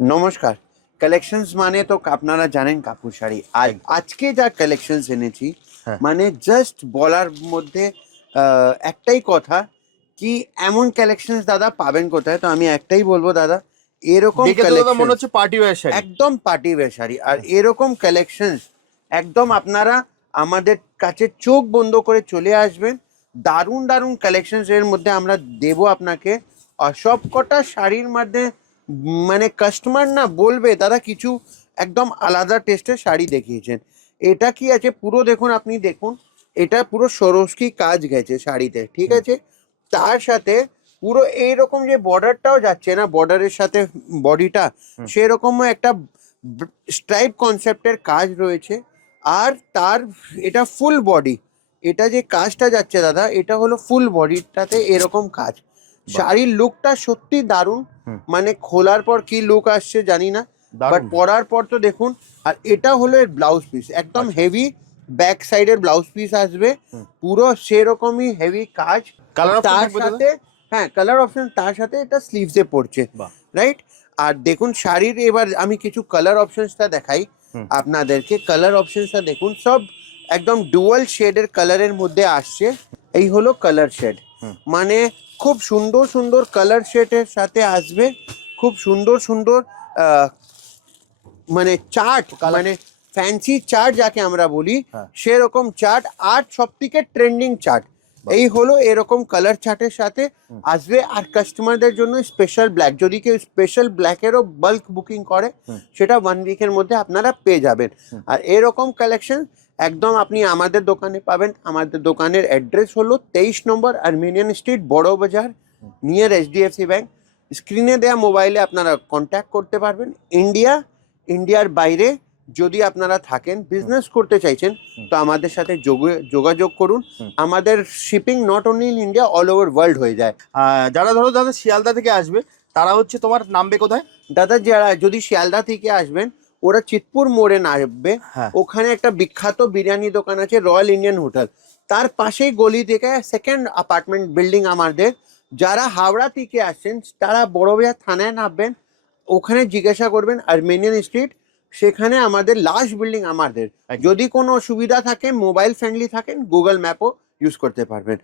নমস্কার। কালেকশনস মানে তো আপনারা জানেন কাপড় শাড়ি। আর আজকে যা কালেকশনস এনেছি হ্যাঁ। মানে জাস্ট বলার মধ্যে একটাই কথা কি এমন কালেকশনস দাদা পাবেন কোথায়? তো আমি একটাই বলবো দাদা, এরকম দেখে তো দাদা মনে কালেকশনস হচ্ছে পার্টি ওয়্যার শাড়ি। একদম পার্টি ওয়্যার শাড়ি আর এরকম কালেকশনস একদম আপনারা আমাদের কাছে চোখ বন্ধ করে চলে আসবেন। দারুণ দারুণ কালেকশনস এর মধ্যে আমরা দেব আপনাকে। আর সব কটা শাড়ির মধ্যে মানে কাস্টমার না বলবে দাদা কিছু একদম আলাদা টেস্টের শাড়ি দেখিয়েছেন। এটা কি আছে পুরো দেখুন, আপনি দেখুন এটা পুরো সরস্কি কাজ গেছে শাড়িতে, ঠিক আছে? তার সাথে পুরো এইরকম যে বর্ডারটাও যাচ্ছে না, বর্ডারের সাথে বডিটা সেরকম একটা স্ট্রাইপ কনসেপ্টের কাজ রয়েছে। আর তার এটা ফুল বডি, এটা যে কাজটা যাচ্ছে দাদা এটা হলো ফুল বডিটাতে এরকম কাজ। শাড়ির লুকটা সত্যি দারুণ, মানে খোলার পর কি লুক আসছে জানি না, বাট পরার পর তো দেখুন। আর এটা হলো এর ব্লাউজ পিস, একদম হেভি ব্যাক সাইডের ব্লাউজ পিস আসবে, পুরো সেরকমই হেভি কাজ। তার সাথে হ্যাঁ কালার অপশন, তার সাথে এটা স্লিভসে পড়ছে, রাইট? আর দেখুন শাড়ির এবার আমি কিছু কালার অপশনসটা দেখাই আপনাদেরকে। কালার অপশনসটা দেখুন সব একদম ডুয়াল শেডের কালারের মধ্যে আসছে। এই হলো কালার শেড, মানে খুব সুন্দর সুন্দর কালার শেডের সাথে আসবে, খুব সুন্দর সুন্দর মানে চার্ট, মানে ফ্যান্সি চার্ট যাকে আমরা বলি সেরকম চার্ট। আর সব থেকে ট্রেন্ডিং চার্ট এই হলো এরকম কালার চার্টের সাথে আসবে। আর কাস্টমারদের জন্য স্পেশাল ব্ল্যাক, যদি কেউ স্পেশাল ব্ল্যাকেরও বাল্ক বুকিং করে সেটা 1 উইকের মধ্যে আপনারা পেয়ে যাবেন। আর এরকম কালেকশন একদম আপনি আমাদের দোকানে পাবেন। আমাদের দোকানের অ্যাড্রেস হলো 23 নম্বর আর্মেনিয়ান স্ট্রিট, বড় বাজার, নিয়ার এইচডিএফসি ব্যাংক। স্ক্রিনে দেওয়া মোবাইলে আপনারা কন্ট্যাক্ট করতে পারবেন। ইন্ডিয়ার বাইরে যদি আপনারা থাকেন, বিজনেস করতে চাইছেন, তো আমাদের সাথে যোগাযোগ করুন। আমাদের shipping not only in India, all over world হয়ে যায়। যারা ধরো দাদা শিয়ালদা থেকে আসবে তারা হচ্ছে তোমার নামবে কোথায়? দাদা যারা যদি শিয়ালদা থেকে আসবেন ওরা চিতপুর মোড়ে নামবে, ওখানে একটা বিখ্যাত বিরিয়ানি দোকান আছে রয়্যাল ইন্ডিয়ান হোটেল, তার পাশেই গলি থেকে সেকেন্ড অ্যাপার্টমেন্ট বিল্ডিং আমাদের। যারা হাওড়া থেকে আসছেন তারা বড়বাজার থানায় নামবেন, ওখানে জিজ্ঞাসা করবেন আর্মেনিয়ান স্ট্রিট, সেখানে আমাদের লাস্ট বিল্ডিং আমাদের। যদি কোনো অসুবিধা থাকে, মোবাইল ফ্রেন্ডলি থাকেন, গুগল ম্যাপও ইউজ করতে পারবেন।